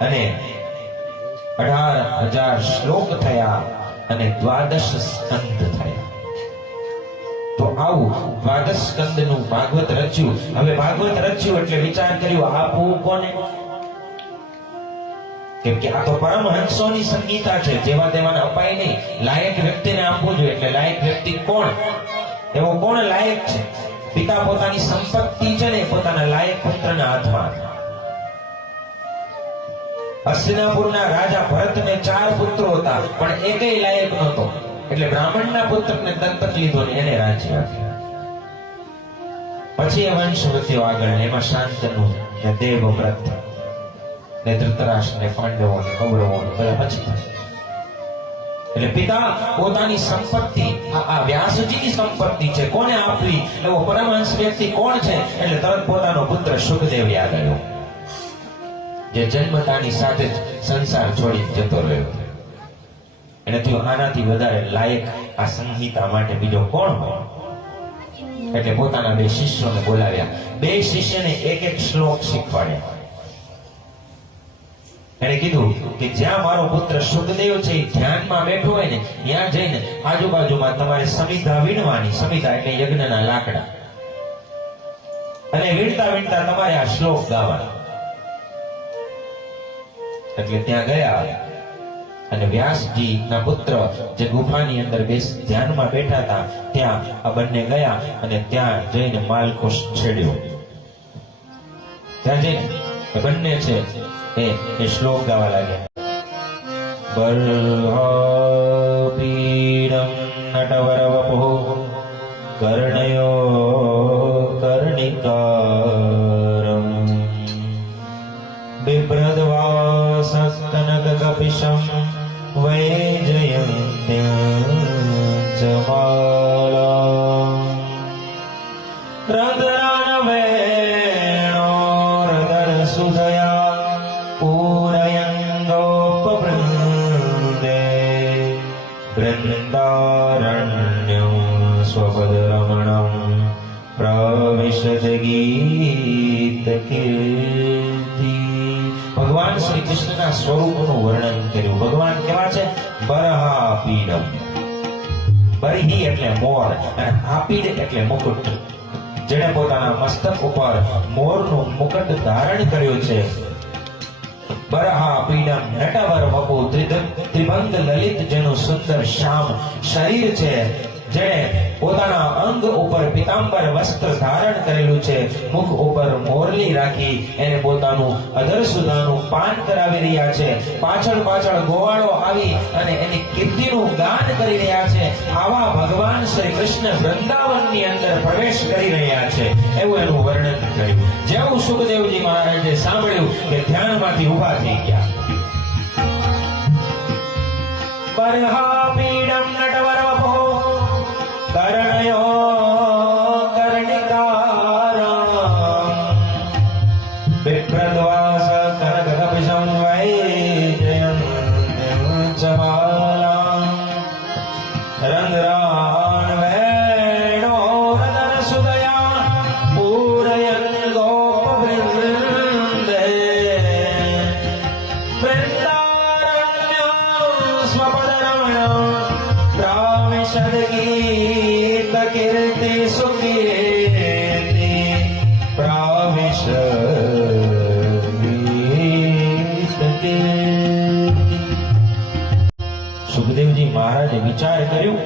અને 18,000 શ્લોક થયા અને 12 સ્કંદ થયા. તો આવું 12 સ્કંદનું ભાગવત રચ્યું. હવે ભાગવત રચ્યું એટલે વિચાર કર્યો આપવું કોને? કેમ કે આ તો પરમહંસોની સંગીતા છે, જેવા તેવાને અપાય નહીં. લાયક વ્યક્તિને આપવું જોઈએ. એટલે લાયક વ્યક્તિ કોણ? એવો કોણ લાયક છે? પિતા પોતાની સંપત્તિ છે ને પોતાના લાયક પુત્રના હાથમાં. હસ્તિનાપુરના રાજા ભરતને 4 પુત્રો હતા, પણ એકેય લાયક નહોતો. એટલે બ્રાહ્મણના પુત્રને દત્તક લીધો ને એને રાજ્ય આપ્યું. પછી એ વંશ વધ્યો આગળ. એમાં શાંતનુ ને દેવવ્રત ને ધૃતરાષ્ટ્ર ને પાંડવો ને કૌરવો ને બધા પછી. એટલે પિતા પોતાની સંપત્તિ, આ વ્યાસજીની સંપત્તિ છે, કોને આપવી એવો પરમહંસ વ્યક્તિ કોણ છે? એટલે તરત પોતાનો પુત્ર શુકદેવ યાદ આવ્યો, જે જન્મતાની સાથે જ સંસાર છોડી જતો રહ્યો. એને થયું આનાથી વધારે લાયક આ સંહિતા માટે બીજો કોણ હોય? એટલે પોતાના 2 શિષ્યોને બોલાવ્યા. 2 શિષ્યને એક શ્લોક શીખવાડ્યા. એને કીધું કે જ્યાં મારો પુત્ર શુકદેવ છે ધ્યાનમાં બેઠો હોય ને ત્યાં જઈને આજુબાજુમાં તમારે સમિધા વીણવાની. સમિધા એટલે યજ્ઞના લાકડા. અને વીણતા વીણતા તમારે આ શ્લોક ગાવાના. એટલે ત્યાં ગયા અને વ્યાસજી ના પુત્ર જે ગુફાની અંદર ધ્યાનમાં બેઠા હતા ત્યાં આ બંને ગયા અને ત્યાં જઈને માલકોશ છેડ્યો. ત્યાં જઈને બંને છે એ શ્લોક ગાવા લાગ્યા. બર્હાપીડમ નટવરવપો કર્ણયો કર્ણિકારમ બિભ્રદવાસકનકપિશમ વૈજયન્ત્યં ચ માલા રદ્રાનવેણોરદર સુધયા પૂરયન્ગોપવૃંદે વૃંદારણ્યં સ્વપદરમણં પ્રવિશદ ગીતકીર્તિ. ભગવાન શ્રી કૃષ્ણના સ્વરૂપનું વર્ણન કર્યું. ભગવાન કેવા છે? બરહાપીડમ. બરહી એટલે મોર અને આપીડ એટલે મુકુટ. જેણે પોતાના મસ્તક ઉપર મોરનું મુકટ ધારણ કર્યું છે. બરહાપીડમ નટવર વપુ ત્રિભંગ લલિત, જેનું સુંદર શ્યામ શરીર છે, જેણે પોતાના અંગ ઉપર પીતાંબર વસ્ત્ર ધારણ કરેલું છે, મુખ ઉપર મોરલી રાખી એને પોતાનું અધર સુધાનું પાન કરાવી રહ્યા છે. પાછળ પાછળ ગોવાળો આવી અને એની કીર્તિનું ગાન કરી રહ્યા છે. આવા ભગવાન શ્રી કૃષ્ણ વૃંદાવનની અંદર પ્રવેશ કરી રહ્યા છે એવું એનું વર્ણન કર્યું. જેવું સુખદેવજી મહારાજે સાંભળ્યું કે ધ્યાનમાંથી ઊભા થઈ ગયા. બરહાપીડમ નટવરવપો કર્ણયો કર્ણિકારમ બિભ્રદ્વાસ કનકપિશમ વૈજયન્ત્યં ચ માલા રંધ્રાન્વેણોરદર સુધયા પૂરયન્ ગોપવૃંદે વૃંદારણ્યં સ્વપદરમણં પ્રવિશદ ગીતકીર્તિ સુકીર્તિ પ્રવિશદ ગીતકીર્તિ. સુખદેવજી મહારાજે વિચાર કર્યો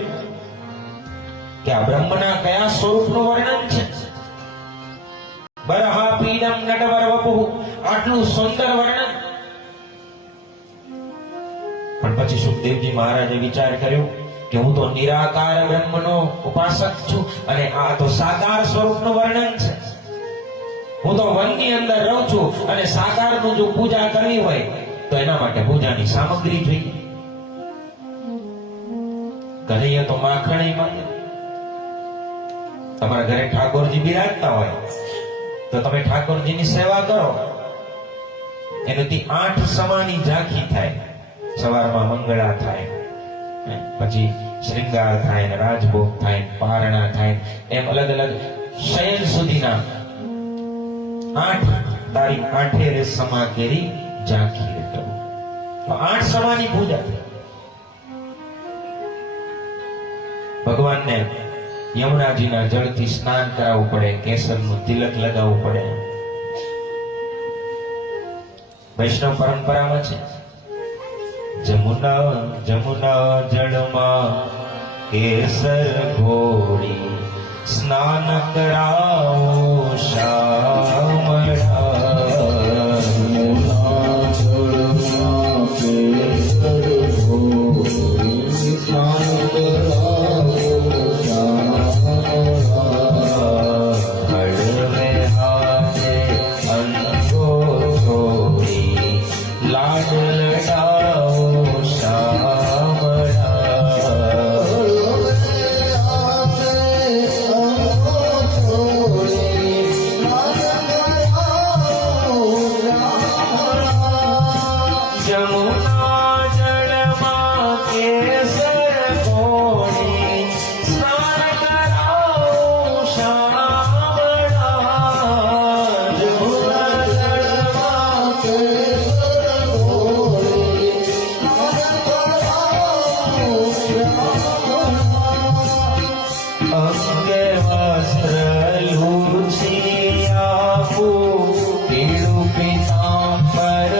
કે આ બ્રહ્મના કયા સ્વરૂપનું વર્ણન છે? બરહાપીડમ નટવરવપુ, આટલું સુંદર વર્ણન. પણ પછી સુખદેવજી મહારાજે વિચાર કર્યો કે હું તો નિરાકાર બ્રહ્મનો ઉપાસક છું અને આ તો સાકાર સ્વરૂપનું વર્ણન છે. હું તો વનની અંદર રહું છું અને સાકારનું જો પૂજા કરવી હોય તો એના માટે પૂજાની સામગ્રી જોઈએ. કનૈયા તો માખણ માંગે. તમારા ઘરે ઠાકોરજી બિરાજતા હોય તો તમે ઠાકોરજીની સેવા કરો. એનાથી 8 સમાની ઝાંખી થાય. સવારમાં મંગળા થાય, પછી શ્રૃંગાર થાય, રાજભોગ થાય, પારણા થાય, એમ અલગ અલગ શયન સુધીના 8 તારી આઠે રે સમા કેરી ઝાંખી રે તો 8 સમાની પૂજા. ભગવાનને યમુનાજીના જળથી સ્નાન કરાવવું પડે, કેસરનું તિલક લગાવવું પડે. વૈષ્ણવ પરંપરામાં છે જમુના જમુના જળમાં કેસર ઘોડી સ્નાન કરાવો શામળા. જમુના જળમાં કેસર ઘોડી સ્નાન કરાવો શામળા. હળવે હાથે અંગો છોડી લાડ લડાવો શામળા. જમુના જળમાં કેસર ઘોડી સ્નાન કરાવો શામળા. જમુના જળમાં કેસર ઘોડી સ્નાન કરાવો શામળા. અંગે વસ્ત્ર લૂછી આપું પીળું પીતાંબર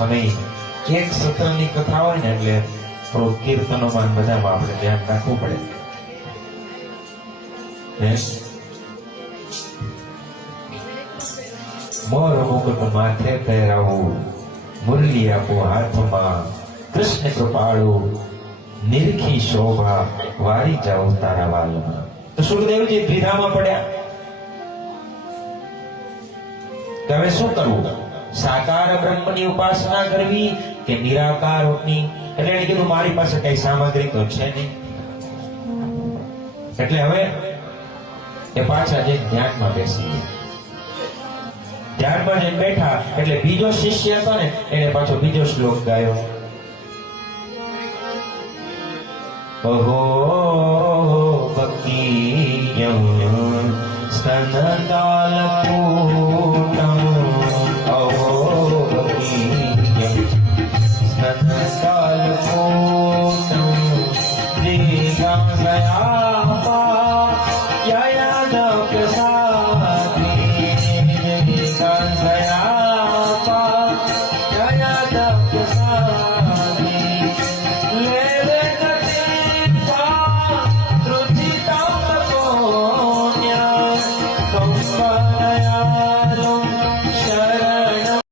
સમય એક સત્રની કથા હોય ને એટલે થોડું કીર્તનોમાં બધામાં આપણે ધ્યાન રાખવું પડે. મોર મુકુટ માથે પહેરાવું, મુરલી આપો હાથમાં, કૃષ્ણ કૃપાળુ નિરખી શોભા, વારી જાઉં તારા વાલમાં. તો સુખદેવજી દ્વિધામાં પડ્યા કે હવે શું કરવું, સાકાર બ્રહ્મની ઉપાસના કરવી કે નિરાકારની? એટલે એને કીધું મારી પાસે કઈ સામગ્રી તો છે નહીં. એટલે હવે એ પાછા જઈને ધ્યાનમાં બેસી ગયા. ધ્યાનમાં જઈને બેઠા એટલે બીજો શિષ્ય હતો ને એને પાછો બીજો શ્લોક ગાયો. અહો ભક્તિયં સ્તનતાલકૂટં, અહો ભક્તિયં સ્તનતાલકૂટં, દિગાસયાપા યયદપ્યસાતિ, દિગાસયાપા યયદપ્યસાતિ, લેવે ગતિપા રુચિતા અંબરયાલો